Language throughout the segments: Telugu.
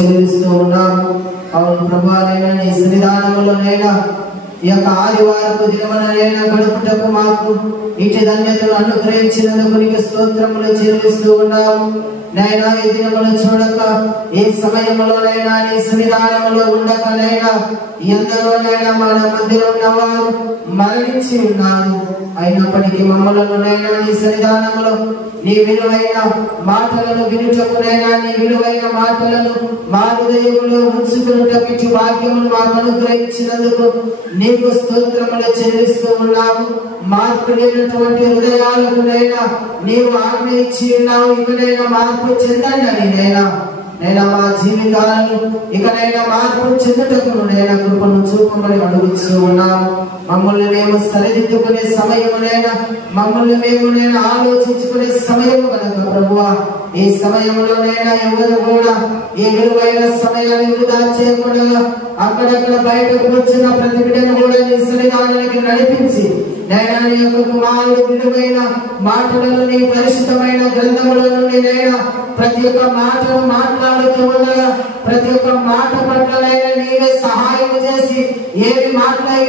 చెల్లిస్తూ ఉన్నాము. అవును ప్రభువైన నీ సన్నిధానములోనైనా ఈ యొక్క ఆదివారపు దినమునైనా గడుపుటకు మాకు ఇటు ధన్యతను అనుగ్రహించినందుకు నీకు స్తోత్రములు చెల్లిస్తూ ఉన్నాము. నైనా ఈ దినములు చూడక ఏ సమయంలోనైనా నీ సన్నిధానములో ఉండకనైనా ఎందరోనైనా మన మధ్యలో ఉన్నవారు మరణించి ఉన్నారు. అయినప్పటికీ మమ్మల్నినైనా నీ సన్నిధానములో నీ విలువైన మాటలను వినుటకునైనా నీ విలువైన మాటలను మా హృదయములో ఉంచుకున్నటకు ఇటు వాక్యమును మాకు అనుగ్రహించినందుకు నీకు స్తోత్రములు చెల్లిస్తూ ఉన్నాము. మార్పు లేనటువంటి హృదయాలకునైనా నీవు ఆజ్ఞ ఇచ్చి ఉన్నావు. ఇకనైనా మార్పు చెందండి అని నైనా మా జీవితాలను ఇకనైనా మార్పు చెందుటకు నైనా కృపను చూపమని అడుగుతూ ఉన్నాము. మమ్మల్ని మేము సరిదిద్దుకునే సమయమునైనా మమ్మల్ని మేము ఆలోచించుకునే సమయము కనుక ప్రభువా ఈ సమయంలోనైనా ఎవరు కూడా ఈ విలువైన సమయాన్ని వృధా చేయకుండా అక్కడక్కడ బయటకు వచ్చిన ప్రతి బిడ్డను కూడా నీ సన్నిధానానికి నడిపించి నైనా నీ యొక్క కుమారుడు విలువైన మాటలను నీ పరిశుద్ధమైన గ్రంథముల నుండి నైనా ప్రతి ఒక్క మాటను మాట్లాడుతూ ఉండగా ప్రతి ఒక్క మాట పట్లనైనా నీవే సహాయం చేసి ఏమి మాట్లాడి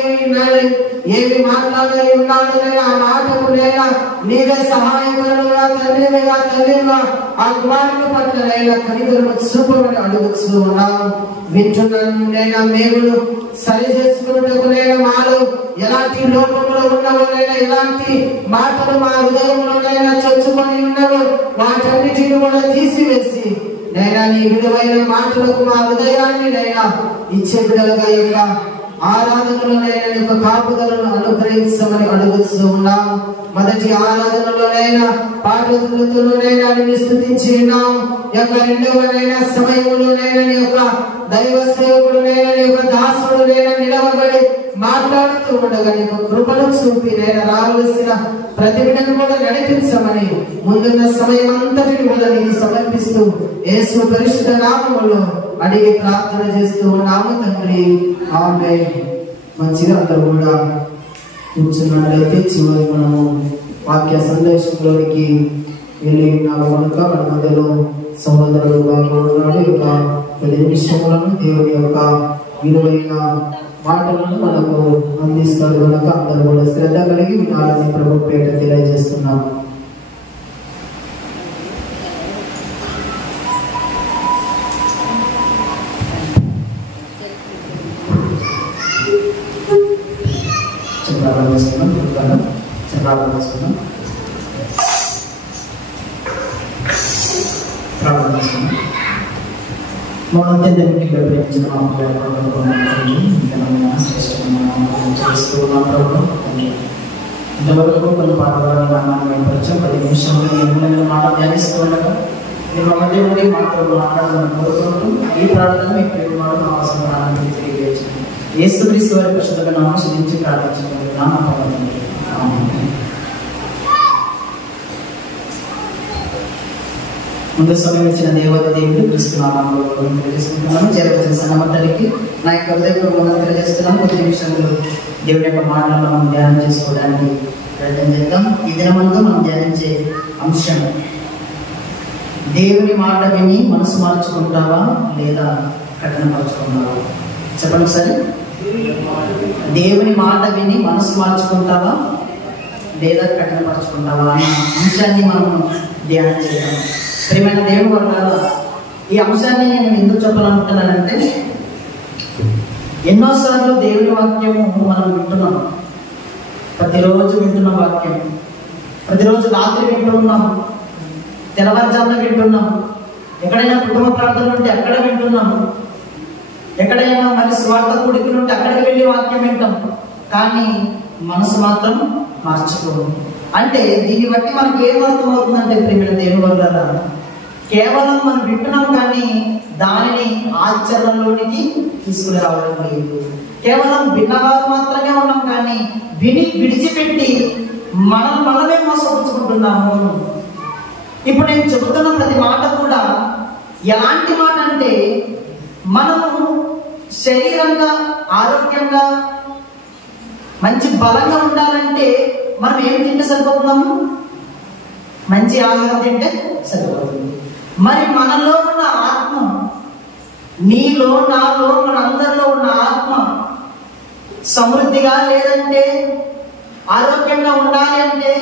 ఉన్నాడు ఆ మాటకు నైనా నీవే సహాయకులుగా తల్లిగా ఆ కుమారుని పట్లనైనా కనికరము చూపమని అడుగుతూ ఉన్నాము. వింటున్నైనా మేమును సరి చేసుకున్నట్టునైనా మాలో ఎలాంటి లోపములు ఉన్నవనైనా ఎలాంటి మాటలు మా హృదయంలోనైనా చొచ్చుకొని ఉన్నవో వాటన్నిటిని కూడా తీసివేసి నైనా నీ విలువైన మాటలకు మా హృదయాన్ని నైనా ఇచ్చే బిడ్డలుగా యొక్క ఆరాధనలోనైనా యొక్క కాపుదలను అనుగ్రహించమని అడుగుతూ ఉన్నాము. మొదటి ఆరాధనలోనైనా పాటలతోనైనా నిన్ను స్తుతించి ఉన్నాము. యొక్క రెండవనైనా సమయంలోనైనా నీ యొక్క దైవ సేవకుడునైనా నీ యొక్క దాసుడునైనా నిలవబడి మాట్లాడుతూ ఉండగా నీకు కృపను చూపి నైనా రావలసిన ప్రతి బిడ్డను కూడా నడిపించమని ముందున్న సమయం అంతటిని కూడా నీకు సమర్పిస్తూ యేసు పరిశుద్ధ నామములో అడిగి ప్రార్థన చేస్తూ ఉన్నాము తండ్రి, ఆమేన్. మంచిగా అందరూ కూడా కూర్చున్నట్లయితే చివరి మనము వాక్య సందేశంలోనికి వెళ్ళి ఉన్నాము కనుక మన మధ్యలో సహోదరుడు బాగున్నాడు. యొక్క 10 నిమిషములను దేవుని యొక్క విలువైన మాటలను మనకు అందిస్తాడు కనుక అందరూ కూడా శ్రద్ధ కలిగి వినాలని ప్రభు పేట తెలియజేస్తున్నాము. ఇంతవరకు కొన్ని పాటలు 10 నిమిషాలు మాట ధ్యానిస్తూ ఉండగా మీరు మధ్య ఉండి మాట్లాడాలని కోరుకుంటూ ఈ ప్రార్థన మీ ప్రేమను అవసరం తెలియజేయండి. యేసుక్రీస్తు వారి పరిశుద్ధ నామమున స్తుతించి ప్రార్థించుకుంటున్నాము. ముందు సమయం ఇచ్చిన దేవుడు క్రీస్తు నామములో తెలియజేసుకుంటున్నాను. చేరవలసిన సన్నమతలికి నా యొక్క హృదయపూర్వకంగా తెలియజేస్తున్నాను. 10 నిమిషాలు దేవుడి యొక్క మాటలను మనం ధ్యానం చేసుకోవడానికి ప్రయత్నం చేద్దాం. ఈ దినమంతా మనం ధ్యానించే అంశం, దేవుని మాట విని మనసు మార్చుకుంటావా లేదా కఠినపరుచుకుంటావా? చెప్పండి ఒకసారి. దేవుని మాట విని మనసు మార్చుకుంటావా లేదా కఠినపరుచుకుంటావా అన్న అంశాన్ని మనం ధ్యానం చేద్దాం. ప్రియమైన దేవుని వర్గాల ఈ అంశాన్ని నేను ఎందుకు చెప్పాలనుకుంటున్నానంటే, ఎన్నోసార్లు దేవుని వాక్యము మనం వింటున్నాం. ప్రతిరోజు వింటున్న వాక్యం, ప్రతిరోజు రాత్రి వింటున్నాం, తెల్లవారుజామున వింటున్నాం, ఎక్కడైనా కుటుంబ ప్రార్థనలు ఉంటే అక్కడ వింటున్నాం, ఎక్కడైనా మళ్ళీ స్వార్థ కూడికలు ఉంటే అక్కడికి వెళ్ళి వాక్యం వింటాం. కానీ మనసు మాత్రం మార్చుకోము. అంటే దీన్ని బట్టి మనకి ఏం అర్థం అవుతుందంటే, ప్రియమైన దేవుని వల్ల కేవలం మనం వింటున్నాం కానీ దానిని ఆచరణలోనికి తీసుకుని రావడం లేదు. కేవలం విన్నవారు మాత్రమే ఉన్నాం కానీ విని విడిచిపెట్టి మనమే మోసపుచ్చుకుంటున్నాము. ఇప్పుడు నేను చెబుతున్న ప్రతి మాట కూడా ఎలాంటి మాట అంటే, మనము శరీరంగా ఆరోగ్యంగా మంచి బలంగా ఉండాలంటే మనం ఏం తింటే సరిపోతున్నాము? మంచి ఆహారం తింటే సరిపోతుంది. మరి మనలో ఉన్న ఆత్మ నీలో నాలో మనందరిలో ఉన్న ఆత్మ సమృద్ధిగా లేదంటే, ఆరోగ్యంగా ఉండాలి అంటే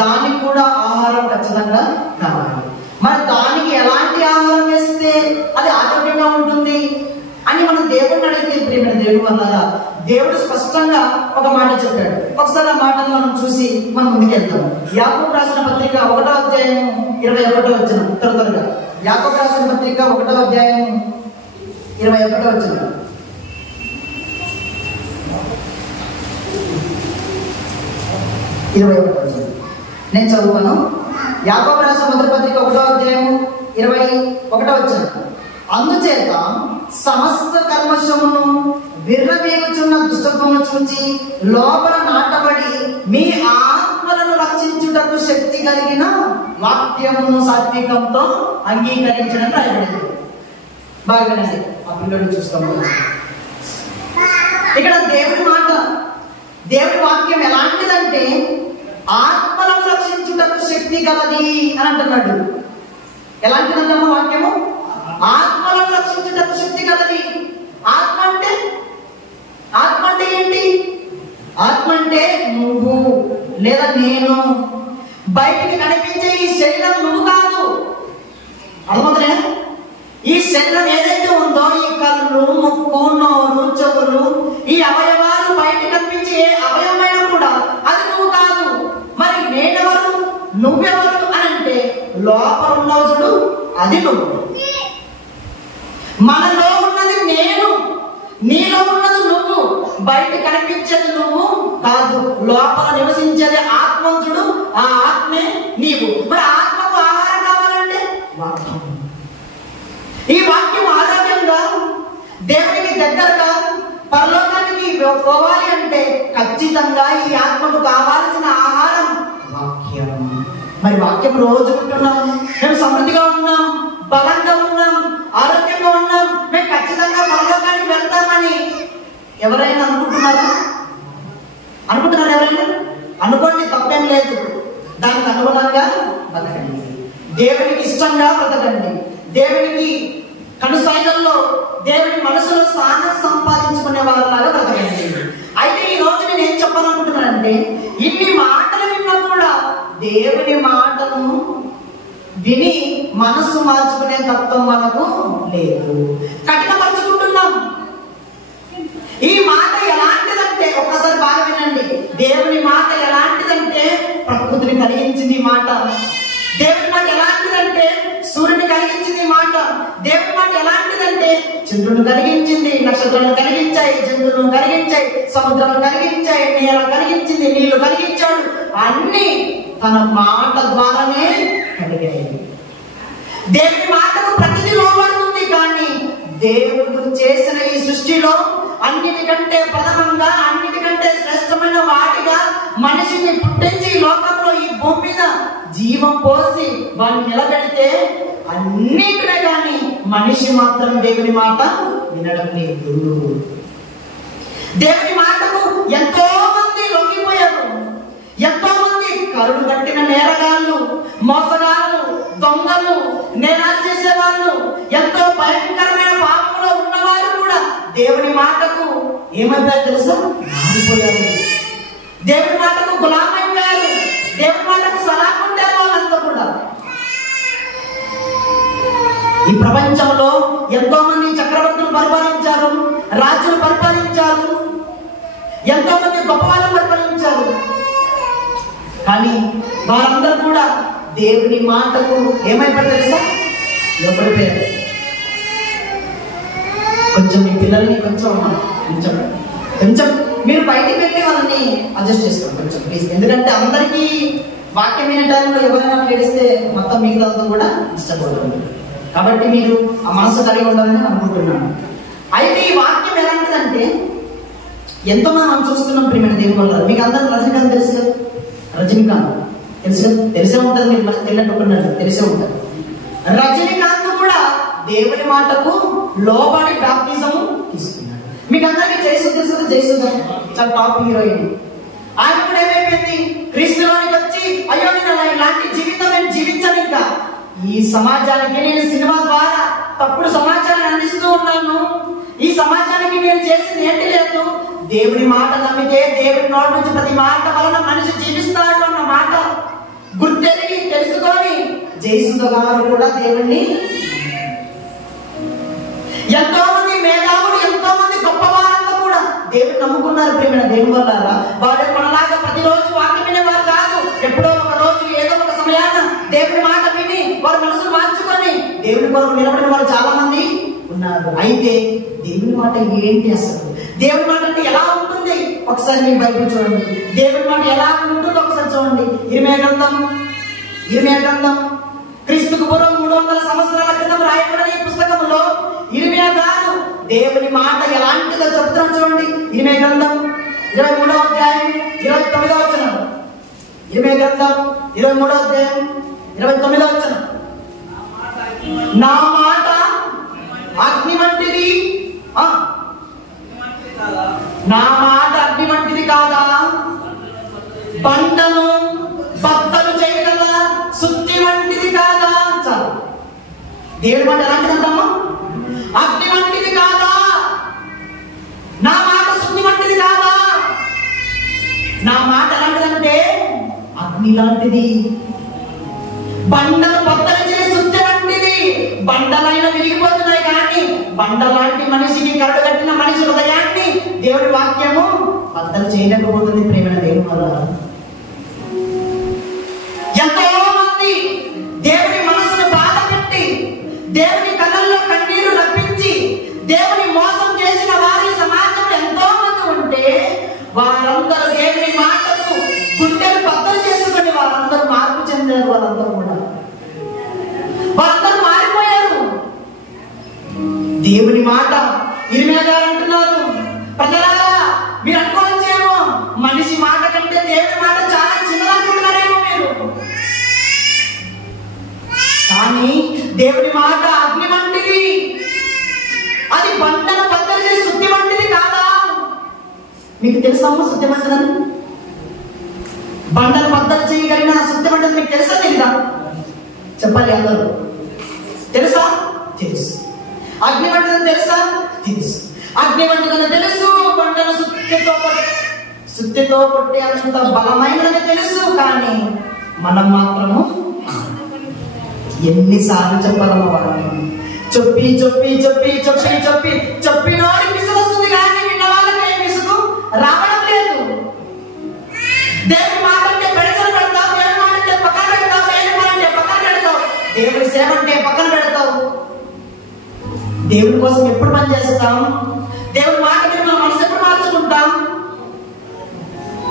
దానికి కూడా ఆహారం ఖచ్చితంగా కావాలి. మరి దానికి ఎలాంటి ఆహారం వేస్తే అది ఆరోగ్యంగా ఉంటుంది అని మనం దేవుడిని అడిగితే ప్రియమైన దేవుడు వల్ల దేవుడు స్పష్టంగా ఒక మాట చెప్పాడు. ఒకసారి ఆ మాటను మనం చూసి మనం ముందుకెళ్తాం. యాకోబు రాసిన పత్రిక 1వ అధ్యాయం 21వ వచనం. త్వరగా యాకోబు రాసిన పత్రిక 1వ అధ్యాయం 21వ వచనం. నేను చదువుతాను. యాకోబు రాసిన మొదటి పత్రిక 1వ అధ్యాయం 21వ వచనం. అందుచేత సమస్త కల్మషమును విర్రవీగుచున్న దుష్టత్వమును చూచి లోపల నాటబడి మీ ఆత్మలను రక్షించుటకు శక్తి కలిగిన వాక్యమును సాత్వికంతో అంగీకరించడం రాయబడింది. బాగానే ఆ పిల్లలు చూస్తాము. ఇక్కడ దేవుడి మాట, దేవుడి వాక్యం ఎలాంటిదంటే ఆత్మలను రక్షించుటకు శక్తి గలది అని అంటున్నాడు. ఎలాంటిదంటమ్మా వాక్యము? ఆత్మలను రక్షించుటకు శక్తి గలది. ఆత్మ అంటే ఏంటి? ఆత్మ అంటే నువ్వు లేదా నేను. బయటికి కనిపించే ఈ శరీరం నువ్వు కాదు. అర్థమవుతుందా? ఈ శరీరం ఏదైతే ఉందో, ఈ కళ్ళు, ముక్కు, నోరు, చెవులు, ఈ అవయవాలు బయటికి కనిపించే ఏ అవయవమైన కూడా అది నువ్వు కాదు. మరి నేనెవరు, నువ్వెవరు అని అంటే లోపల ఉన్నావు చూడు, అది నువ్వు. మనలో ఉన్నది నేను, నీలో ఉన్నది నువ్వు. బయట కనిపించేది నువ్వు కాదు. లోపల నివసించేది ఆత్మంతుడు, ఆ ఆత్మే నీవు. మరి ఆత్మకు ఆహారం కావాలంటే వాక్యం. ఈ వాక్యం ఆరోగ్యంగా దేవునికి దగ్గరగా పరలోకానికి పోవాలి అంటే ఖచ్చితంగా ఈ ఆత్మకు కావాల్సిన ఆహారం వాక్యం. మరి వాక్యం రోజు ఉంటున్నాం, మేము సమృద్ధిగా ఉన్నాం, బలంగా ఉన్నాం, ఆరోగ్యంగా ఉన్నాం, మేము ఖచ్చితంగా పరలోకానికి వెళ్తామని ఎవరైనా అనుకుంటున్నారా? ఎవరైనా అనుకోండి, తప్పేం లేదు. దానికి అనుగుణంగా బతకండి, దేవునికి ఇష్టంగా బ్రతకండి, దేవునికి కనుసైగల్లో దేవుని మనసులో స్థానం సంపాదించుకునే వాళ్ళలాగా బ్రతకండి. అయితే ఈ రోజు నేను ఏం చెప్పాలనుకుంటున్నానంటే, ఇన్ని మాటలు విన్నా కూడా దేవుని మాటను విని మనసు మార్చుకునే తత్వం మనకు లేదు. కఠినపరుచుకుంటున్నాం. ఈ మాట ఎలాంటిదంటే, ఒక్కసారి బాగా వినండి. దేవుని మాట ఎలాంటిదంటే ప్రకృతిని కలిగించింది ఈ మాట. దేవుని మాట ఎలాంటిదంటే సూర్యుని కలిగించింది ఈ మాట. దేవుని మాట ఎలాంటిదంటే చంద్రుని కలిగించింది, నక్షత్రాలను కలిగించాయి, జంతువులను కలిగించాయి, సముద్రాలను కలిగించాయి, నేల కలిగించింది, నీళ్లు కలిగించాడు. అన్ని తన మాట ద్వారానే కలిగాయి. దేవుని మాటకు ప్రతిదీ లోబడుతుంది. కానీ దేవుడు చేసిన ఈ సృష్టిలో అన్నిటికంటే ప్రథమంగా, అన్నిటికంటే శ్రేష్టమైన వాటిగా మనిషిని పుట్టించి లోకంలో ఈ భూమి మీద జీవం పోసి వాడిని నిలబెడితే అన్నిటినే కానీ మనిషి మాత్రం దేవుని మాట వినడం లేదు. దేవుని మాటకు ఎంతో మంది లొంగిపోయారు. ఎంతో మంది కరుడు కట్టిన నేరగాళ్ళు, మోసగాళ్ళు, దొంగలు, నేరాలు చేసేవాళ్ళు, ఎంతో భయంకరమైన పాపంలో ఉన్నవారు కూడా దేవుని మాటకు ఏమైపోయారు తెలుసా? మారిపోయారు. దేవుని మాటకు గులామైపోయారు. దేవుని మాటకు సలాం ఉంటారు వాళ్ళంతా కూడా. ఈ ప్రపంచంలో ఎంతో మంది చక్రవర్తులు పరిపాలించారు, రాజులు పరిపాలించారు, ఎంతో మంది గొప్ప వాళ్ళు పరిపాలించారు. కానీ వారందరూ కూడా దేవుని మాటకు ఏమైపోయారు తెలుసా? లోపడిపోయారు. కొంచెం మీ పిల్లల్ని కొంచెం మీరు బయటికి పెట్టి వాళ్ళని అడ్జస్ట్ చేసుకోండి కొంచెం ప్లీజ్. ఎందుకంటే అందరికీ వాక్యం వినే టైంలో ఎవరైనా ఏడిస్తే మొత్తం మిగతా కూడా డిస్టర్బ్ అవుతుంది. కాబట్టి మీరు ఆ మనసు కలిగి ఉండాలని అనుకుంటున్నాను. అయితే ఈ వాక్యం ఎలాంటిదంటే, ఎంతో మనం చూస్తున్నాం ప్రియమైన దేవుని వల్ల. మీకు అందరూ రజనీకాంత్ తెలుసు కదా? రజనీకాంత్ తెలిసే ఉంటుంది. మీరు మనకు తెలియట్టుకున్నట్టు తెలిసే ఉంటుంది. రజనీకాంత్ కూడా దేవుని మాటకు లోబడి బాప్టిజం తీసుకున్నాడు. మీకు అందరికీ జయసుధ చాలా టాప్ హీరోయిన్. ఆయన కూడా ఏమైపోయింది? క్రీస్తులోనికి వచ్చి అయ్యో నేను ఇలాంటి జీవితం నేను జీవించాను, ఇంకా ఈ సమాజానికి నేను సినిమా ద్వారా తప్పుడు సమాచారాన్ని అందిస్తూ ఉన్నాను, ఈ సమాజానికి నేను చేసింది ఏంటి లేదు. దేవుని మాట నమ్మితే దేవుని నోటి నుంచి ప్రతి మాట వలన మనిషి జీవిస్తాడు అన్న మాట గుర్తెరిగి తెలుసుకొని జయసుధ గారు కూడా దేవుణ్ణి, ఎంతో మంది మేధావులు, ఎంతో మంది గొప్పవారంతా కూడా దేవుని నమ్ముకున్నారు. ప్రేమైన దేవుని వల్ల వారు మనలాగా ప్రతిరోజు వాక్యం వినేవారు కాదు. ఎప్పుడో ఒక రోజు ఏదో ఒక సమయాన దేవుని మాట విని వారు మనసును మార్చుకొని దేవుని కొరకు నిలబడిన వారు చాలా మంది ఉన్నారు. అయితే దేవుని మాట ఏంటి, అసలు దేవుని మాట అంటే ఎలా ఉంటుంది ఒకసారి మీ బైబిల్ చూడండి. దేవుని మాట ఎలా ఉంటుందో ఒకసారి చూడండి. ఇర్మియా గ్రంథం క్రీస్తుకు పూర్వం 300 సంవత్సరాల క్రితం రాయబడిన ఈ పుస్తకంలో ఇర్మియా గారు దేవుని మాట ఎలాంటిదో చెప్తున్నాం చూడండి. ఇర్మియా గ్రంథం 23వ అధ్యాయం 29వ వచనం. ఇర్మియా గ్రంథం 23వ అధ్యాయం 29వ వచనం. నా మాట అగ్ని వంటిది, నా మాట అగ్ని వంటిది కాదా, బండను బద్దలు చేయగల సుత్తి వంటిది కాదా. చాలు. దేవుడి మాట ఎలాంటిది అంటామా? అగ్ని వంటిది కాదా, నా మాట సుత్తి వంటిది కాదా. నా మాట ఎలాంటిదంటే అగ్ని లాంటిది, బండను బద్దలు చేసి సుత్తి వంటిది. బండలైన విరిగిపోతున్నాయి కానీ బండ లాంటి మనిషికి, కరడు కట్టిన మనిషి హృదయాన్ని దేవుడి వాక్యము బద్దలు చేయలేకపోతుంది. ప్రేమైన దేవుని వల్ల ఎంతో మంది దేవుని మనసును బాధ పెట్టి, దేవుని కళ్ళల్లో కన్నీరు రప్పించి, దేవుని మోసం చేసిన వారి సమాజంలో ఎంతో మంది ఉంటే వారందరూ దేవుని మాటకు గుండెలు బద్దలు చేసుకుని వారందరూ మార్పు చెందారు. వారందరూ మారిపోయారు. దేవుని మాట ఇర్మియా గారు అంటున్నారు, ప్రజలారా మీరు అనుకోవచ్చేమో మనిషి మాట కంటే దేవుని మాట చాలా చిన్నదనుకుంటున్నారేమో మీరు. కానీ దేవుని మాట అగ్ని వంటిది, అది బండను బద్దలు చేసి శుద్ధి వంటిది కాదా. మీకు తెలుసా శుద్ధి వంటదని? బండను బద్దలు చేయగలిగిన శుద్ధి వంటది మీకు తెలుసా తెలీదా? చెప్పాలి అందరూ. తెలుసా? తెలుసు. అగ్ని వంటదని తెలుసా? తెలుసు. అగ్ని వంటదని తెలుసు. బండను సుత్తితో కొట్టే అంత బలమైనదని తెలుసు. కానీ మనం మాత్రము ఎన్నిసార్లు చెప్పాలన్న వాళ్ళని చెప్పి చెప్పి చెప్పి చెప్పి చెప్పి చెప్పినోడి విసుగు వస్తుంది కానీ విన్న వాళ్ళకి ఏం విసుగు రావడం లేదు. దేవుని మాట అంటే పెడతలు పెడతావు, దేవుని మాట అంటే పక్కన పెడతావు, దేవుని మాట అంటే పక్కన పెడతావు, దేవుని సేవ అంటే పక్కన పెడతావు. దేవుని కోసం ఎప్పుడు పని చేస్తాం? దేవుని మాట మీద మన మనసు ఎప్పుడు మార్చుకుంటాం?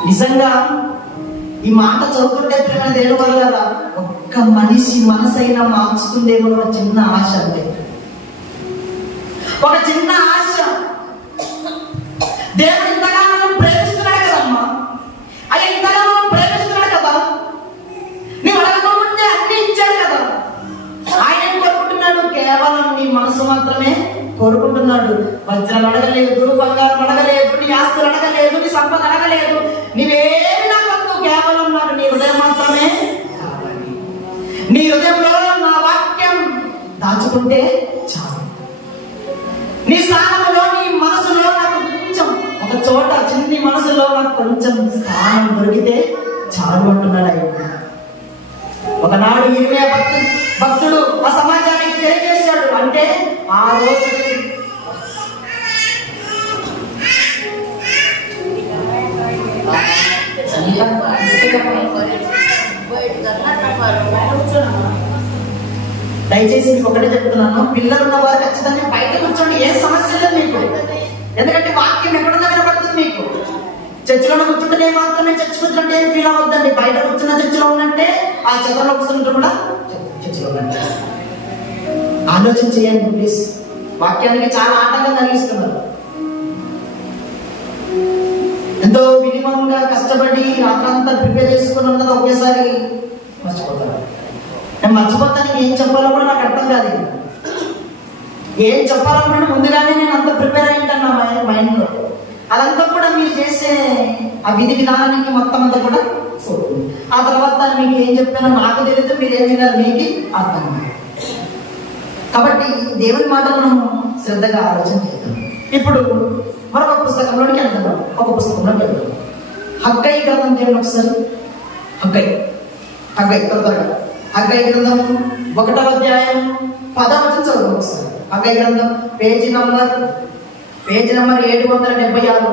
నిజంగా ఈ మాట చదువుతుంటే ప్రేమ దేవుని వల్ల ఒక్క మనిషి మనసైనా మార్చుకుందేమో ఒక చిన్న ఆశ. అంటే ఒక చిన్న ఆశ. దేవుడు ఇంతగా మనం ప్రేమిస్తున్నాడు కదమ్మా, అయ్యా ఇంతగా మనం ప్రేమిస్తున్నాడు కదా, నీవు అడగకుంటే అన్ని ఇచ్చాడు కదా. ఆయన కోరుకుంటున్నాడు, కేవలం నీ మనసు మాత్రమే కోరుకుంటున్నాడు. వజ్రాలు అడగలేదు, బంగారం అడగలేదు, నీ ఆస్తులు అడగలేదు, నీ సంపద అడగలేదు, నీవేమి నాకు వద్దు, కేవలం నాకు నీ హృదయం మాత్రమే. నీ హృదయంలో నా వాక్యం దాచుకుంటే చాలు. నీ స్థానంలో, నీ మనసులో నాకు కొంచెం, ఒక చోట చిన్ని మనసులో నాకు కొంచెం స్థానం దొరికితే చాలు అంటున్నాడు ఆయన. ఒకనాడు ఇర్మియా భక్తుడు ఆ సమాజానికి తెలియజేశాడు. అంటే ఆ రోజు దయచేసి ఒకటే చెప్తున్నాను, పిల్లలు ఉన్న వారు ఖచ్చితంగా బయట కూర్చోండి, ఏ సమస్య లేదు మీకు. ఎందుకంటే వాక్యం ఎక్కడున్నా వినపడుతుంది మీకు. చర్చిలో కూర్చుంటే మాత్రమే చర్చ్ కూర్చుంటే ఏం ఫీల్ అవ్వద్దండి. బయట కూర్చున్న చర్చిలో ఉన్నట్టే ఆ చదవలో కూర్చుంటే కూడా చర్చిలో ఉన్నట్టే. ఆలోచన చేయండి ప్లీజ్. వాక్యానికి చాలా ఆటంకం కలిగిస్తున్నారు. ఎంతో మినిమంగా కష్టపడి రాత్రంతా ప్రిపేర్ చేసుకుని ఉన్నది ఒకేసారి మర్చిపోతారు. నేను మర్చిపోతానికి ఏం చెప్పాలో కూడా నాకు అర్థం కాదు. ఏం చెప్పాలనుకున్నా ముందుగానే నేను అంత ప్రిపేర్ అయ్యింటాను నా మైండ్లో. అదంతా కూడా మీరు చేసే ఆ విధి విధానానికి మొత్తం అంతా కూడా ఆ తర్వాత మీకు ఏం చెప్పానో నాకు తెలియదు, మీరు ఏం వినారు మీకు అర్థం. కాబట్టి దేవుని మాట మనం శ్రద్ధగా ఆలోచన చేద్దాం. ఇప్పుడు మరొక పుస్తకంలోకి వెళ్దాం. ఒక పుస్తకంలోకి వెళ్దాం. హగ్గయి గ్రంథం చేయండి ఒకసారి. హగ్గయి త్వరగా. హగ్గయి గ్రంథం 1వ అధ్యాయం 10వ వచనం చదువు ఒకసారి. హగ్గయి గ్రంథం పేజీ నంబర్ 776.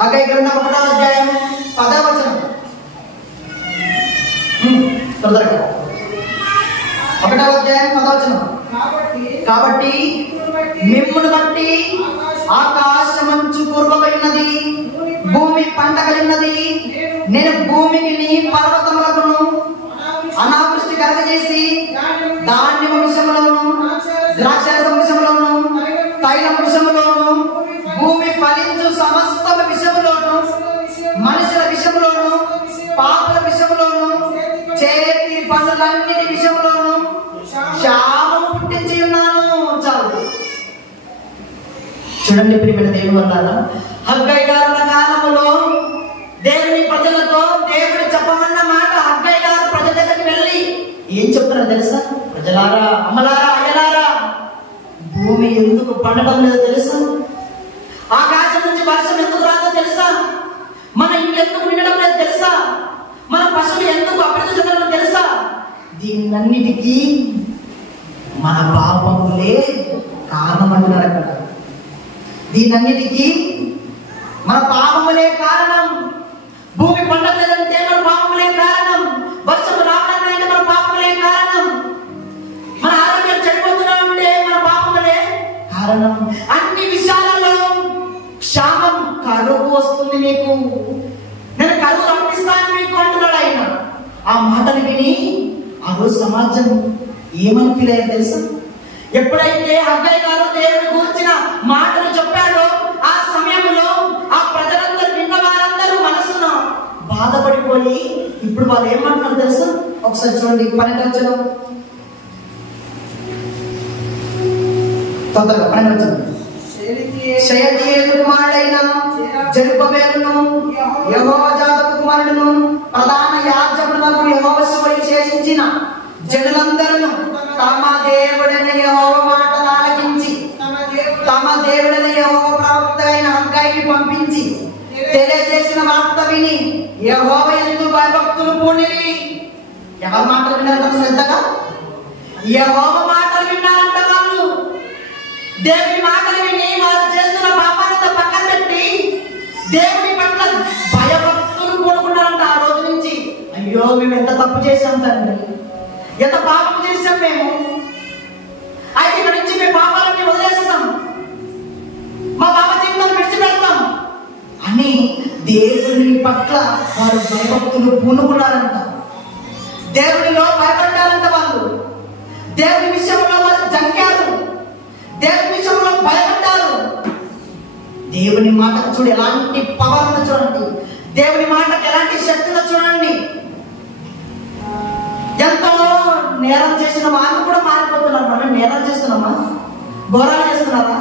హగ్గయి గ్రంథం 1వ అధ్యాయం 10వ వచనం త్వరగా. 1వ అధ్యాయం 10వ వచనం. కాబట్టి మిమ్మును బట్టి ఆకాశమంచు పూర్వమైనది, భూమి పంట కలిగినది. నేను భూమికి నీ పర్వతములకును అనావృష్టి కలగజేసి ధాన్య వంశములను, ద్రాక్షరస వంశములను, తైల వంశములను, భూమి ఫలించు సమస్త విషములోను, మనుషుల విషములోను, పాపుల విషములోను, చేతి పనులన్నిటి విషములోను క్షామము పుట్టించి ఉన్నాను. చాలు. చూడండి ప్రియమైన దేవుని వల్ల హగ్గయి గారు కాలములో దేవుని ప్రజలతో దేవుడు చెప్పమన్న మాట హగ్గయి గారు ప్రజల దగ్గరికి వెళ్ళి ఏం చెప్తున్నారో తెలుసా? ప్రజలారా, అమ్మలారా, అయ్యలారా, భూమి ఎందుకు పండటం లేదో తెలుసా? ఆకాశం నుంచి వర్షం ఎందుకు రాదో తెలుసా? మన ఇల్లు ఎందుకు నిండడం లేదు తెలుసా? మన పశువులు ఎందుకు అభివృద్ధి చెందడం తెలుసా? దీన్నన్నిటికీ మన పాపములే కారణం అంటున్నారు అక్కడ. దీనన్నిటికీ మన పాపములే కారణం. భూమి పండలేదంటే మన పాపములే కారణం. వర్షము రావడానికి అంటే మన పాపములే కారణం. మన ఆరోగ్యం చెడిపోతున్నామంటే మన పాపములే కారణం. అన్ని విషయాలలో క్షామం, కరువు వస్తుంది మీకు, నేను కరువు రప్పిస్తాను మీకు అంటున్నాడు ఆయన. ఆ మాటలు విని ఆ రోజు సమాజం ఏమని ఫీల్ అయ్యారు తెలుసా? ఎప్పుడైతే హగ్గయి గారు దేవుని గురించిన మాటలు చెప్పాడో ఆ సమయంలో ఆ ప్రజలందరూ, విన్న వారందరూ మనసును బాధపడిపోయి ఇప్పుడు వాళ్ళు ఏమంటున్నారు తెలుసా? ఒకసారి చూడండి. 12వ వచనం తొందరగా. 12వ వచనం. షయల్తీయేలు కుమారుడైన జెరుబ్బయలును, యెహోవా జాతకు కుమారుడును, ప్రధాన యాజకుడునకు యెహోవా విశేషించిన జనులందరూ తమ దేవుడైన యెహోవా మాటలు ఆలకించి తమ దేవుడైన యెహోవా ప్రవక్త అయిన హగ్గయిని పంపించి తెలియజేసిన వార్త విని యెహోవా యందు భయభక్తులు పూనిరి. ఎవరి మాటలు విన్నారు శ్రద్ధగా? యెహోవా మాటలు విన్నారంట వాళ్ళు. దేవుని మాటలు విని వారు చేస్తున్న పాపానంతా పక్కన పెట్టి దేవుని పట్ల భయభక్తులు పూనుకున్నారంట. ఆ రోజు నుంచి అయ్యో మేము ఎంత తప్పు చేశాం తండ్రి, ఎంత పాపం చేశాం మేము, అయితే ఇక్కడ నుంచి మేము పాపాలన్నీ వదిలేస్తాం, మా పాప జీవితాన్ని విడిచిపెడతాం అని దేవుని పట్ల వారు భయభక్తులు పూనుకున్నారంట. దేవునిలో భయపడ్డారంట వాళ్ళు. దేవుని విషయంలో వారు జంకారు, దేవుని విషయంలో భయపడ్డారు. దేవుని మాటకు చూడు ఎలాంటి పవర్ ఉందో చూడండి. దేవుని మాటకు ఎలాంటి శక్తి ఉందో చూడండి. ఎంతో నేరం చేసిన వాళ్ళు కూడా మారిపోతున్నారు. మనం నేరం చేస్తున్నామా? ఘోరాలు చేస్తున్నారా?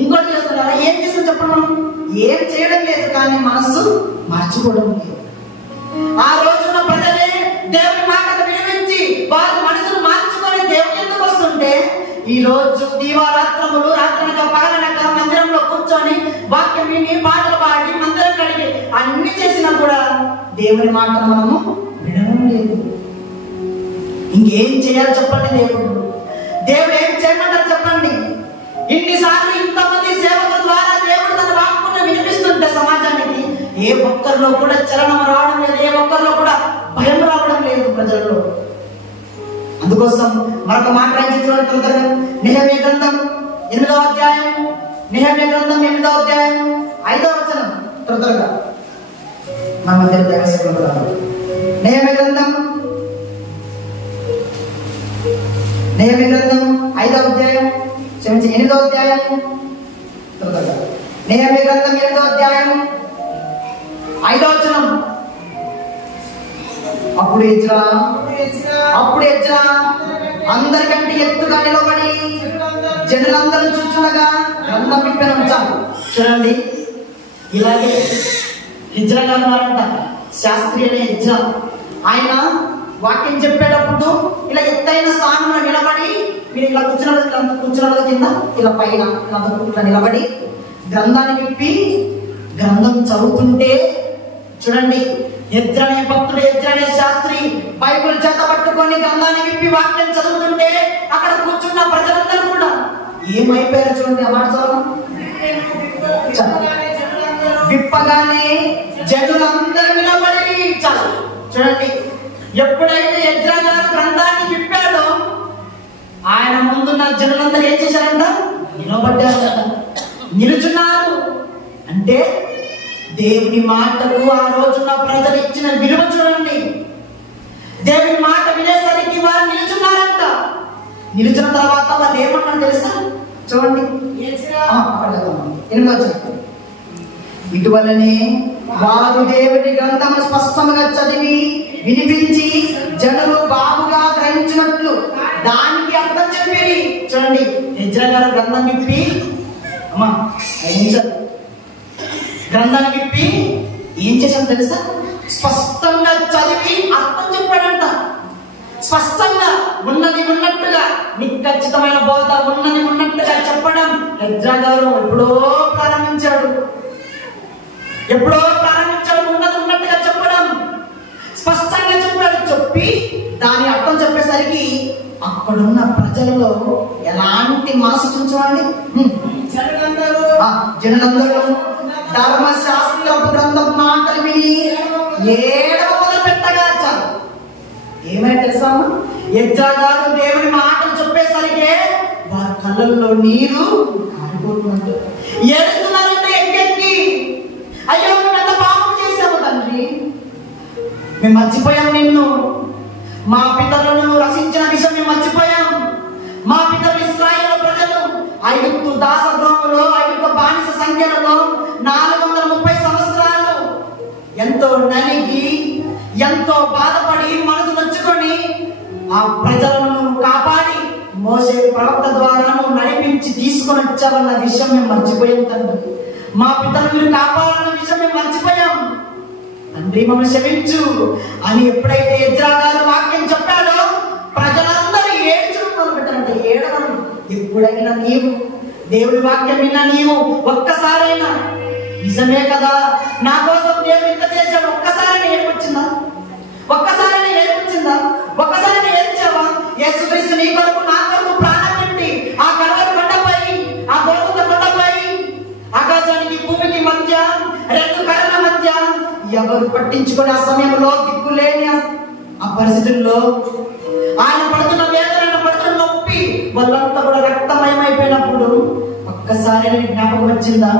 ఇంకోటి చేస్తున్నారా? ఏం చేస్తున్నా చెప్పండి. మనం ఏం చేయడం లేదు, కానీ మనస్సు మార్చుకోవడం లేదు. ఆ రోజున ప్రజలే దేవుని మాటకు వినిపించి వారి మనసును మార్చుకొని దేవుని ఎందుకు వస్తుంటే, ఈ రోజు దీవారాత్రములు రాత్రనక పగలనక మందిరంలో కూర్చొని వాక్యం విని పాటలు పాడి మందిరం కడిగి అన్ని చేసినా కూడా దేవుని మాటను మనము వినడం లేదు. ఇంకేం చేయాలో చెప్పండి. దేవుడు ఏం చేయమంటారు చెప్పండి. ఇన్నిసార్లు ఇంతమంది సేవకుల ద్వారా దేవుడు తన వాక్కును వినిపిస్తుంటే సమాజానికి ఏ ఒక్కరిలో కూడా చలనం రావడం లేదు, ఏ ఒక్కరిలో కూడా భయం రావడం లేదు ప్రజల్లో. అందుకోసం మరొక మాట నెహెమ్యా గ్రంథం 8వ అధ్యాయం, నెహెమ్యా గ్రంథం 8వ అధ్యాయం 5వ వచనం త్వరగా మన మధ్య నెహెమ్యా గ్రంథం 5వ అధ్యాయం, క్షమించి 8వ అధ్యాయం త్వరగా. నెహెమ్యా గ్రంథం 8వ అధ్యాయం 5వ వచనం. అప్పుడు ఎజ్రా అందరికంటే ఎత్తుగా నిలబడి జనులందరూ చూస్తుండగా గ్రంథం విప్పను ఉంచాలి. చూడండి, ఇలాగే ఎజ్రా గారు ఉన్నారంట. శాస్త్రి అనే ఎజ్రా ఆయన వాక్యం చెప్పేటప్పుడు ఇలా ఎత్తైన స్థానంలో నిలబడి మీరు ఇలా కూర్చున్న కింద ఇలా పైన ఇలా నిలబడి గ్రంథాన్ని విప్పి గ్రంథం చదువుతుంటే చూడండి, ఎజ్రానే భక్తుడు, ఎజ్రానే శాస్త్రి బైబిల్ చేత పట్టుకొని గ్రంథాన్ని విప్పి వాక్యం చదువుతుంటే అక్కడ కూర్చున్న ప్రజలందరూ కూడా ఏమైపోయారు చూడండి. ఆ మాట విప్పగానే జనులందరూ నిలబడి చూడండి. ఎప్పుడైతే ఎజ్రా గారు గ్రంథాన్ని విప్పాడో ఆయన ముందున్న జనులందరూ ఏం చేశారంట? నిలబడ్డారు, నిలుచున్నారు. అంటే దేవుని మాటకు ఆ రోజున ప్రజలు ఇచ్చిన విలువ చూడండి. దేవుని మాట వినేసరికి వారు నిలుచున్నారంట. నిలిచిన తర్వాత వాళ్ళు ఏమన్నా తెలుసా? చూడండి, ఇటువలనే వారు దేవుని గ్రంథము స్పష్టంగా చదివి వినిపించి జనులు బాగుగా గ్రహించినట్లు దానికి అర్థం చెప్పి చూడండి. ఎజ్రా గారు గ్రంథం విప్పి గ్రంథాన్ని విప్పి ఏం చేశాను తెలుసా? స్పష్టంగా చదివి అర్థం చెప్పాడంట. స్పష్టంగా ఉన్నది ఉన్నట్టుగా నిఖచ్చితమైన బోధ ఉన్నది ఉన్నట్టుగా చెప్పడం ఎజ్రా గారు ఎప్పుడో ప్రారంభించాడు. ఉన్నది ఉన్నట్టుగా చెప్పడం స్పష్టంగా చెప్పాడు. చెప్పి దాని అర్థం చెప్పేసరికి అక్కడున్న ప్రజల్లో ఎలాంటి మనసు చూడండి. జనులందరూ ధర్మశాస్త్రపు గ్రంథం మాటలు విని ఏడవ మొదలు పెట్టగా చాలు. ఏమైనా తెలుసా? ఎజ్రా గారు దేవుని మాటలు చెప్పేసరికి వారి కళ్ళల్లో నీరు కారిపోతున్నారు. ఏడుస్తున్నారంటే ఎక్కెక్కి, అయ్యో మేము ఎంత పాపం చేశాము తండ్రి, మేము మర్చిపోయాం నిన్ను, మా పితరులను రక్షించిన విషయం మేము మర్చిపోయాం. మా పితరులు ఇశ్రాయేలు ప్రజలు ఐగుప్తు దాసగృహంలో, ఐగుప్తు బానిస సంఖ్యలలో 430 సంవత్సరాలు ఎంతో నలిగి ఎంతో బాధపడి మనసు నొచ్చుకొని ఆ ప్రజలను కాపాడి మోసే ప్రవక్త ద్వారా నడిపించి తీసుకొని వచ్చావన్న విషయం మేము మర్చిపోయాం తండ్రి. మా పితరులను కాపాడాలన్న విషయం మేము మర్చిపోయాం తండ్రి, మమ్మల్ని క్షమించు అని ఎప్పుడైతే ఎజ్రా గారు వాక్యం చెప్పాడో ప్రజలందరూ ఏడ్చడం మొదలుపెట్టారంటే ఏడవడం. ఎప్పుడైనా నీవు దేవుడి వాక్యం విన్నా నీవు ఒక్కసారైనా నిజమే కదా నా కోసం దేవుడు ఇంత చేశాడు ఒక్కసారైనా ఏడ్పొచ్చిందా? ఒక్కసారైనా ఏడ్పొచ్చిందా? ఒక్కసారైనా ఏడ్చావా? యేసుక్రీస్తు నీ కొరకు నా కొరకు ప్రాణం పెట్టి ఆ కలవరి కొండపై, ఆ గొప్ప కొండపై ఆకాశానికి భూమికి మధ్య 2 కర్రల మధ్య ఎవరు పట్టించుకుని ఆ సమయంలో దిక్కులేని ఆ పరిస్థితుల్లో ఆయన పడుతున్న వేదన, పడుతున్న నొప్పి వాళ్ళంతా కూడా రక్తమయమైపోయినప్పుడు ఒక్కసారి జ్ఞాపకం వచ్చిందా?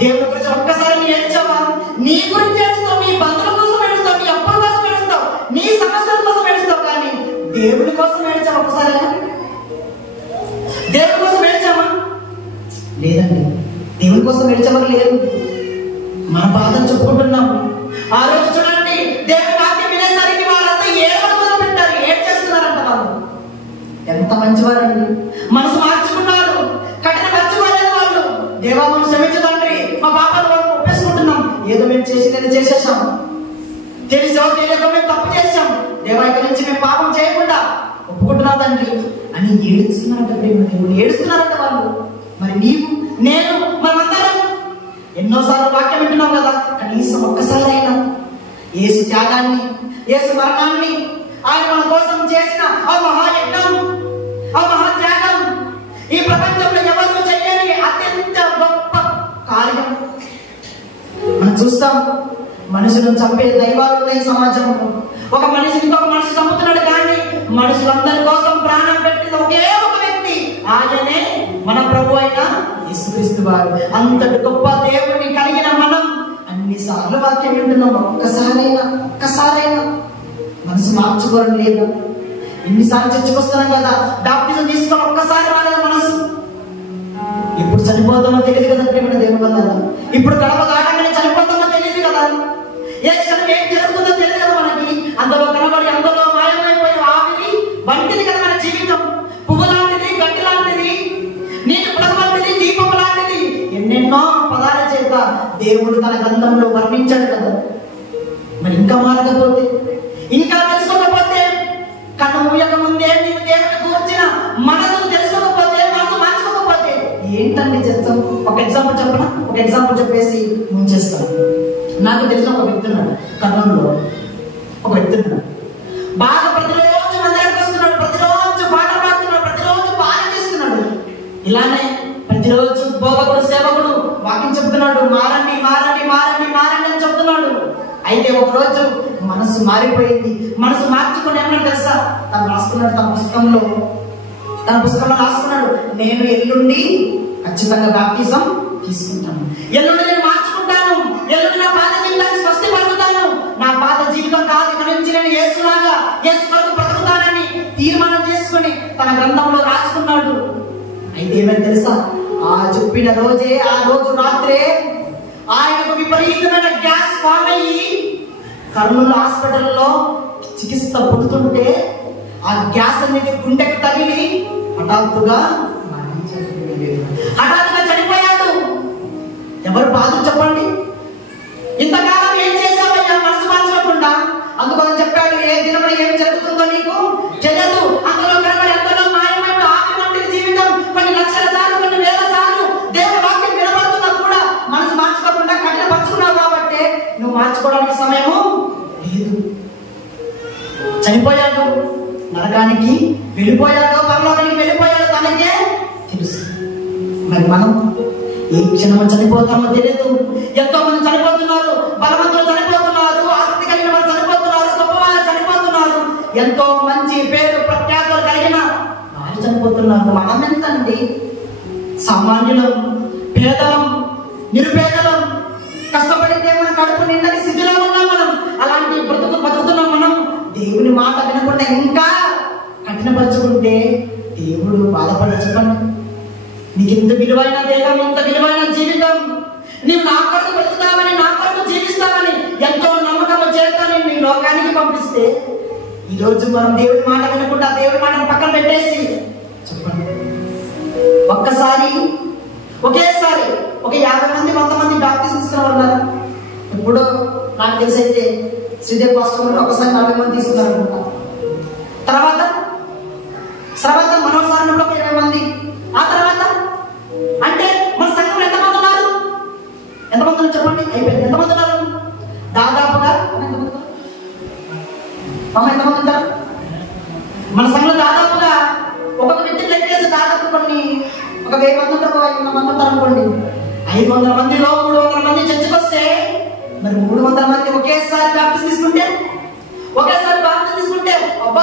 దేవుడి గురించి ఒక్కసారి నీ ఏడ్చావా? నీ గురించి ఏడుస్తావు, నీ బంధువుల కోసం ఏడుస్తావు, నీ అప్పుల కోసం ఏడుస్తావు, నీ సమస్యల కోసం ఏడుస్తావు, కానీ దేవుడి కోసం ఏడ్చావా ఒక్కసారి? దేవుడి కోసం ఏడ్చామా? లేదండి, దేవుడి కోసం ఏడ్చామని లేదు. మన బాధను చెప్పుకుంటున్నాము. ఆ రోజు చూడండి, దేవుడి వాక్యం వినేసరికి వారంతా ఏడవడం మొదలు పెట్టారు, ఏడ్చేస్తున్నారంట. వాళ్ళు ఎంత మంచివారండి, మనసు మార్చుకున్నారు, కఠిన మర్చిపోలేదు వాళ్ళు. దేవా మనం క్షమించు తండ్రి, మా పాపాలు వాళ్ళు ఒప్పేసుకుంటున్నాం, ఏదో మేము చేసేసాం, తెలిసో తెలియక మేము తప్పు చేసాం, దేవా ఇక్కడి నుంచి మేము పాపం చేయకుండా ఒప్పుకుంటున్నాం తండ్రి అని ఏడుస్తున్నారంట. దేవుడు ఏడుస్తున్నారంట వాళ్ళు. మరి నీవు నేను మనమందరం ఎన్నోసార్లు వాక్యం వింటున్నాం కదా, కనీసం ఒక్కసారి అయినా యేసు త్యాగాన్ని, యేసు మరణాన్ని, ఆయన మన కోసం చేసిన ఆ మహాయజ్ఞం, ఆ మహాత్యాగం ఈ ప్రపంచంలో ఎవరు చేయని అత్యంత గొప్ప కార్యం మనం చూస్తాం. మనుషులను చంపే దైవాలు ఉన్నాయి సమాజంలో. ఒక మనిషిని ఇంకొక మనిషి చంపుతున్నాడు, కానీ మనుషులందరి కోసం ప్రాణం పెట్టిన ఒకే ఒక వ్యక్తి, ఆయనే మన ప్రభు అయిన యేసుక్రీస్తు వారు. అంతటి గొప్ప దేవుడిని కలిగిన మనం అన్నిసార్లు వాక్యం వింటున్నాం. ఒక్కసారైనా మనసు మార్చుకోవడం లేదా? ఎన్నిసార్లు చర్చకొస్తున్నాం కదా, బాప్టిజం తీసుకొని ఒక్కసారి రాలేదా మనసు? ఇప్పుడు చనిపోతామో తెలియదు కదా ప్రేమ దేవుని వల్ల. ఇప్పుడు గడప దాటగానే చనిపోతామో తెలియదు కదా. ఏ క్షణం ఏం జరుగుతుందో తెలియదు కదా మనకి. అందులో కనబడి అందులో మాయమైపోయే ఆవిరి వంటిది కదా మన జీవితం. పువ్వు లాంటిది, గట్టి లాంటిది, నీటి పుడక లాంటిది, దీపం లాంటిది. ఎన్నెన్నో పదాల చేత దేవుడు తన గ్రంథంలో వర్ణించాడు కదా. మరి ఇంకా మారకపోతే, ఇంకా తెలుసుకోకపోతే కన్ను మూయక ముందే నీవు దేవుని కూర్చిన మనసును తెలుసుకోకపోతే, మనసు మార్చుకోకపోతే ఏంటండి చేస్తాం? ఒక ఎగ్జాంపుల్ చెప్పనా? ఒక ఎగ్జాంపుల్ చెప్పేసి ముంచేస్తాను. నాకు తెలిసిన ఒక వ్యక్తి ఉన్నాడు, కర్నూలులో ఒక వ్యక్తి ఉన్నాడు. బాగా ప్రతిరోజు మందిరానికి వస్తున్నాడు, ప్రతిరోజు పాట పాడుతున్నాడు, ప్రతిరోజు బాగా చేస్తున్నాడు. ఇలానే ప్రతిరోజు బోధకుడు, సేవకుడు వాక్యం చెప్తున్నాడు, మారండి మారండి మారండి మారండి అని చెప్తున్నాడు. అయితే ఒక రోజు మనసు మారిపోయింది. మనసు మార్చుకుని ఏమన్నా తెలుసా? తను రాసుకున్నాడు, తన పుస్తకంలో రాసుకున్నాడు, నేను ఎల్లుండి ఖచ్చితంగా బాప్తిజం తీసుకుంటాను, ఎల్లుండి నేను మార్చుకుంటాను, ఎల్లుండి నా పాత జీవితాన్ని స్వస్తి పలుకుతాను, నా పాత జీవితం కాదు, ఇక నుంచి నేను యేసులాగా యేసు కొరకు బ్రతుకుతానని తీర్మానం చేసుకుని తన గ్రంథంలో రాసుకున్నాడు. అయితే ఏమని తెలుసా? ఆ చెప్పిన రోజే, ఆ రోజు రాత్రే ఆయనకు విపరీతమైన గ్యాస్ ఫామ్ అయ్యి కర్నూలు హాస్పిటల్లో చికిత్స పొందుతుంటే ఆ గ్యాస్ అనేది గుండెకి తగిలి హఠాత్తుగా చనిపోయాడు. ఎవరు బాధ చెప్పండి? ఇంతకాలం ఏం చేశావయ్యా మనసు మార్చకుండా? అందుకని చెప్పాడు, ఏ దినమున ఏం జరుగుతుందో నీకు తెలియదు. అందులో కనబడి ఎంతలో మాయమైన ఆమె వంటి జీవితం కొన్ని లక్షల సార్లు, కొన్ని వేల సార్లు దేవుని వాక్యం వినబడుతున్నా కూడా మనసు మార్చుకోకుండా కఠినపరుచుకున్నావు కాబట్టి నువ్వు మార్చుకోవడానికి సమయము లేదు. చనిపోయాడు, నరకానికి వెళ్ళిపోయాడు, పరలోకానికి వెళ్ళిపోయాడు, తనకే తెలుసు. మరి మనం ఏ క్షణం చనిపోతామో తెలియదు. ఎంతో మంది చనిపోతున్నారు, బలవంతులు చనిపోతున్నారు, ఆసక్తి కలిగిన వాళ్ళు చనిపోతున్నారు, గొప్ప వాళ్ళు చనిపోతున్నారు, ఎంతో మంచి పేరు ప్రఖ్యాతులు కలిగిన వారు చనిపోతున్నారు. మనం ఎంతండి? సామాన్యులం, పేదలం, నిరుపేదలం, కష్టపడితే మన కడుపు నిండని స్థితిలో ఉన్నాం మనం. అలాంటి బతుకుతున్నాం మనం. దేవుని మాట వినకుండా ఇంకా కఠినపరుచుకుంటే దేవుడు బాధపడ చెప్పండి. నీకు ఇంత విలువైన దేహం, ఇంత విలువైన జీవితం, నీవు నా కొరకు బతుకుతావని, నా కొరకు జీవిస్తావని ఎంతో నమ్మకం చేత నీ లోకానికి పంపిస్తే ఈరోజు మనం దేవుడి మాట వినకుండా దేవుడి మాటను పక్కన పెట్టేసి చెప్పండి, ఒకేసారి ఒక 50 మంది 100 మంది బాప్తిజం తీసుకున్న ఉన్నారు. ఇప్పుడు నాకు తెలిసి అయితే శ్రీదేవి పాస్టర్ ఒకసారి 40 మంది తీసుకున్నారు అనుకుంటా. తర్వాత మనోసారి 20 మంది. ఆ తర్వాత అంటే మన సంఘంలో ఎంతమంది ఉన్నారు? ఎంతమంది చెప్పండి? అయిపోయింది. ఎంతమంది ఉన్నారు? దాదాపుగా ఎంతమంది ఉంటారు మన సంఘంలో? దాదాపుగా ఒక్కొక్క వ్యక్తి లెక్కేసి దాదాపు ఒక 1000 మంది ఉంటారు, 500 మంది ఉంటారు అనుకోండి. 500 మందిలో 300 మంది చర్చకు వస్తే మరి 300 మంది ఒకేసారి బాప్తిజం తీసుకుంటే అబ్బా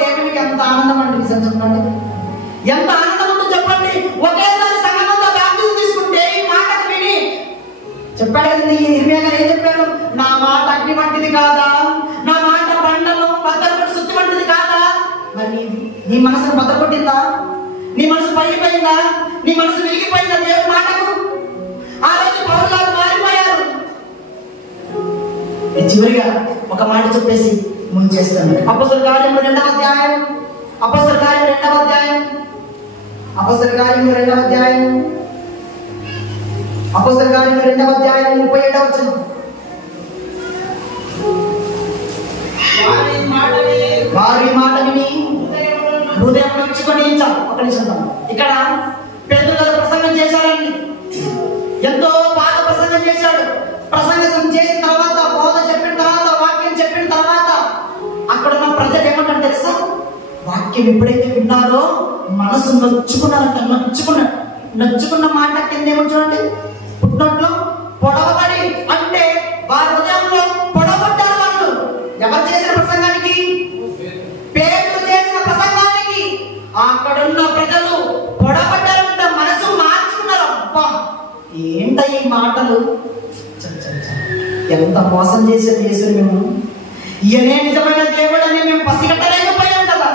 దేవునికి ఎంత ఆనందం అండి. నిజం చెప్పండి, ఎంత ఆనందం ఉంటుందో చెప్పండి. ఒకేసారి సంఘమంతా బాప్తిజం తీసుకుంటే ఈ మాటకు విని చెప్పాడు కదా ఇర్మియా గారు, ఏం చెప్పాడు? నా మాట అగ్ని వంటిది కాదా, నా మాట బండలు బద్దలు సుత్తి వంటిది కాదా? మరి నీ మనసును బద్దకొట్టిందా? నీ మనసు పగిలిపోయిందా? నీ మనసు విరిగిపోయిందా దేవుడి మాటకు? ఆ రోజు పౌలు గారు మారిపోయారు. చివరిగా ఒక మాట చెప్పేసి ముంచేస్తాను. అపోస్తల కార్యములు 2వ అధ్యాయం 37వ వచనం. వారి మాట విని హృదయం నొచ్చుకొని ఒక నిమిషం. ఇక్కడ పేతురు గారు ప్రసంగం చేశారండి. ఎంతో బాగా ప్రసంగం చేశాడు. ప్రసంగం చేసిన తర్వాత, బోధ చెప్పిన తర్వాత, వాక్యం చెప్పిన తర్వాత అక్కడ ఉన్న ప్రజలు ఏమంటారు తెలుసా? వాక్యం ఎప్పుడైతే విన్నారో మనసు నొచ్చుకున్నారంట. నొచ్చుకున్న మాట కింద ఏమో చూడండి, పుట్టినట్లు పొడవబడి, అంటే వారి హృదయంలో పొడవబడ్డారు వాళ్ళు. ఎవరు చేసిన ప్రసంగానికి? పేతురు చేసిన ప్రసంగానికి అక్కడున్న ప్రజలు పొడవబడ్డారంట, మనసు మార్చుకున్నారు. అబ్బా ఏంట ఈ మాటలు! ఎంత మోసం చేసేది చేసారు మేము. ఈయనే నిజమైన దేవుడని మేము పసిగట్టలేకపోయాం కదా,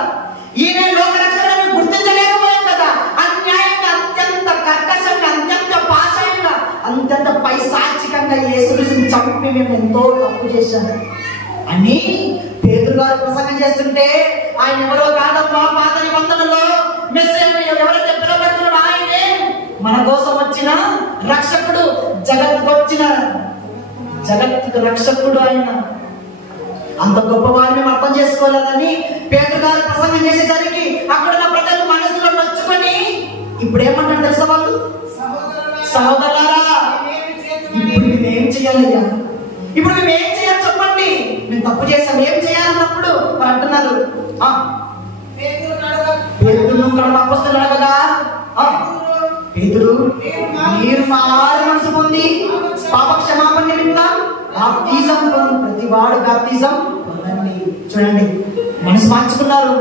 ఈయనే లోకరక్షణ గుర్తించలేకపోయాం కదా. అన్యాయంగా, అత్యంత కర్కశంగా, అత్యంత పాషంగా, అత్యంత పైశాచికంగా యేసుని చంపి మేము ఎంతో తప్పు చేశాము అని పేతురు గారు ప్రసంగం చేస్తుంటే, ఆయన ఎవరో కాదమ్మా, పాత నిబంధనలో మెస్సీయ ఎవరైతే పిలువబడుతున్నాడో ఆయనే మన కోసం వచ్చిన రక్షకుడు, జగత్తుకు రక్షకుడు ఆయన. అంత గొప్పవారిని మేము అర్థం చేసుకోలేదని పేతురు గారు ప్రసంగం చేసేసరికి అక్కడ ఉన్న ప్రజలు మనసులో నొచ్చుకొని ఇప్పుడు ఏమంటారు తెలుసా వాళ్ళు? సహోదరులారా, ఇప్పుడు మేమేం చేయాలయ్యా? ఇప్పుడు మేము ఏం చేయాలి చెప్పండి? మేము తప్పు చేసాం, ఏం చేయాలన్నప్పుడు వాళ్ళు అంటున్నారు, పేతురు కడమ అపొస్తలులు అడగగా, పేతురు మీరు మారు మనసు పొంది పాప క్షమాపణ నిమిత్తం బాప్తిజం పొంది, ప్రతి వాడు బాప్తిజం పొందండి. చూడండి, మనసు మార్చుకున్నారు,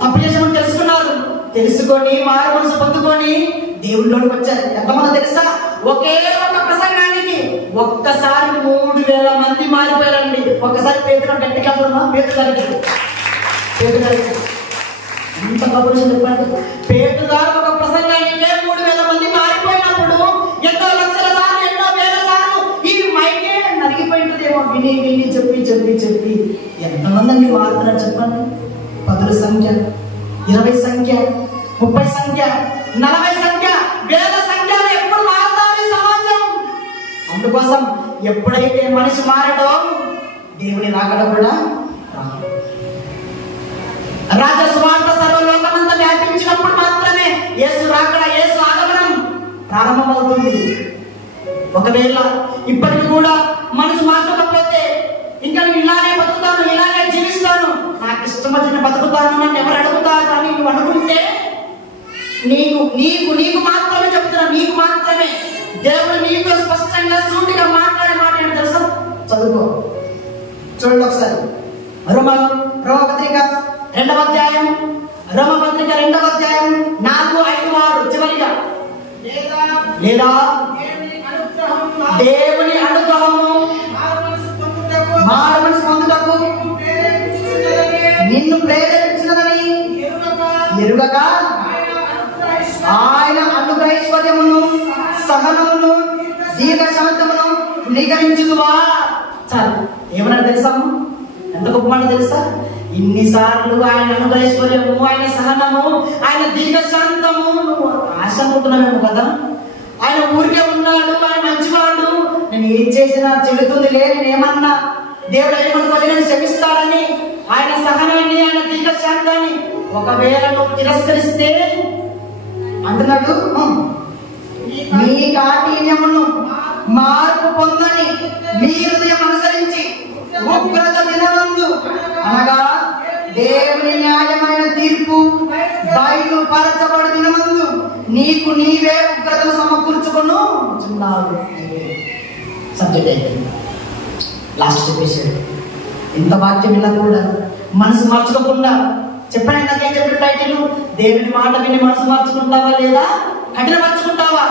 తప్పు చేసామని తెలుసుకున్నారు, తెలుసుకొని మారు మనసు పొందుకొని దేవుళ్ళలోకి వచ్చారు. ఎంతమంది తెలుసా? ఒకే ఒక ప్రసంగానికి ఒక్కసారి 3000 మంది మారిపోయారండి. ఒక్కసారి పేతురు గట్టిగా పేతురు గారికి ఎంత కబురు చెప్పండి. పేతురు గారు ఒక ప్రసంగానికే 3000 మంది మారిపోయినప్పుడు ఎన్నో లక్షల సార్లు, ఎన్నో వేల సార్లు ఈ మైకే నరిగిపోయింటుందేమో విని విని చెప్పి చెప్పి చెప్పి ఎంతమంది మారుతున్నారు చెప్పండి? 10 సంఖ్య, 20 సంఖ్య, 30 సంఖ్య, 40 సంఖ్య, వేల సంఖ్యలు ఎప్పుడు మారుతారు ఈ సమాజం? అందుకోసం ఎప్పుడైతే మనిషి మారడో దేవుని రాకడ కూడా రాజ సువార్త సర్వలోకమంతా వ్యాపించినప్పుడు మాత్రమే యేసు రాకడ, యేసు ఆగమనం ప్రారంభమవుతుంది. ఒకవేళ ఇప్పటికి కూడా మనసు మార్చకపోతే ఇంకా నేను ఇలానే బతుకుతాను, ఇలానే జీవిస్తాను, నాకు ఇష్టం వచ్చిన బతుకుతాను అని ఎవరు అడుగుతారు అని నువ్వు అనుకుంటే నీకు మాత్రమే చెప్తున్నా, నీకు మాత్రమే దేవుడు నీకు స్పష్టంగా సూటిగా మాట్లాడే మాట ఏంటి తెలుసా? చదువుకో, చూడండి ఒకసారి. రోమపత్రిక 2వ అధ్యాయం, రోమపత్రిక 2వ అధ్యాయం 4, 5, 6 చివరిగా, లేదా దేవుని అనుగ్రహము మారు మనసు పొందుటకు నిన్ను ప్రేరేపించినదని ఎరుగక ఆయన అనుగ్రహైశ్వర్యమును సహనమును దీర్ఘశాంతమును నిగరించుదువా. చాలు, ఏమన్నా తెలుసా? ఎంత గొప్ప మాట తెలుసా? ఇన్నిసార్లు ఆయన అనుగ్రహైశ్వర్యము, ఆయన సహనము, ఆయన దీర్ఘశాంతము నువ్వు ఆశ అనుకుంటున్నావేమో కదా. ఆయన ఊరికే ఉన్నాడు, ఆయన మంచివాడు, నేను ఏం చేసినా చెల్లుతుందిలే, నేనేమన్నా దేవుడు ఏమనుకోలే, నేను క్షమిస్తాడని ఆయన సహనాన్ని, ఆయన దీర్ఘశాంతాన్ని ఒకవేళ నువ్వు తిరస్కరిస్తే అంటున్నాడు, మీ కాఠిన్యమును మార్పు పొందని మీ హృదయం అనుసరించి ఉగ్రత దినమందు, అనగా దేవుని న్యాయమైన తీర్పు బయలుపరచబడు దినమందు నీకు నీవే ఉగ్రతను సమకూర్చుకును చున్నావు. సబ్జెక్ట్ అయిపోయింది. లాస్ట్ చెప్పేసాడు. ఇంత వాక్యం విన్నా కూడా మనసు మార్చుకోకుండా, చెప్పండి నాకేం చెప్పిన టైటిల్, దేవుని మాట విని మనసు మార్చుకుంటావా లేదా కఠిన మార్చుకుంటావా?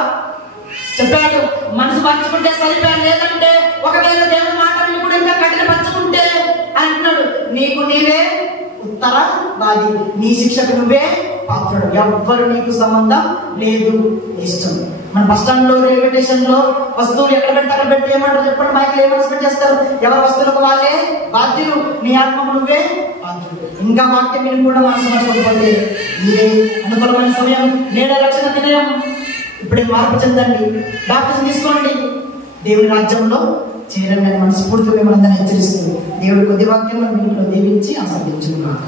చెప్పాడు, మనసు మార్చుకుంటే సరిపోయాడు, లేదంటే ఒకవేళ దేవుని మాట విని కూడా ఇంకా కఠిన పరుచుకుంటే అని అంటున్నాడు, నీకు నీవే ఉత్తరవాది, నీ శిక్షకు నువ్వే పాత్రుడు, ఎవ్వరు నీకు సంబంధం లేదు, ఇష్టం. మన బస్ స్టాండ్ లో, రైల్వే స్టేషన్ లో వస్తువులు ఎక్కడ పెడితే అక్కడ పెట్టి ఏమంటారు చెప్పండి? మైకులు ఏమని చేస్తారు? ఎవరి వస్తువులకు వాళ్ళే బాధ్యులు, నీ ఆత్మకు నువ్వే బాధ్యుడు. ఇంకా వాక్యం విని కూడా మనసు మార్చుకోకపోతే ఇదే అనుకూలమైన సమయం, నేడే రక్షణ దినం. ఇప్పుడే మార్పు చెందండి, బాప్తిజం తీసుకోండి, దేవుని రాజ్యంలో చేరండి అని మనస్ఫూర్తిగా మిమ్మల్ని హెచ్చరిస్తుంది. దేవుడి కొద్ది వాక్యం మన ఇంట్లో దీవించి ఆశీర్వదించును గాక.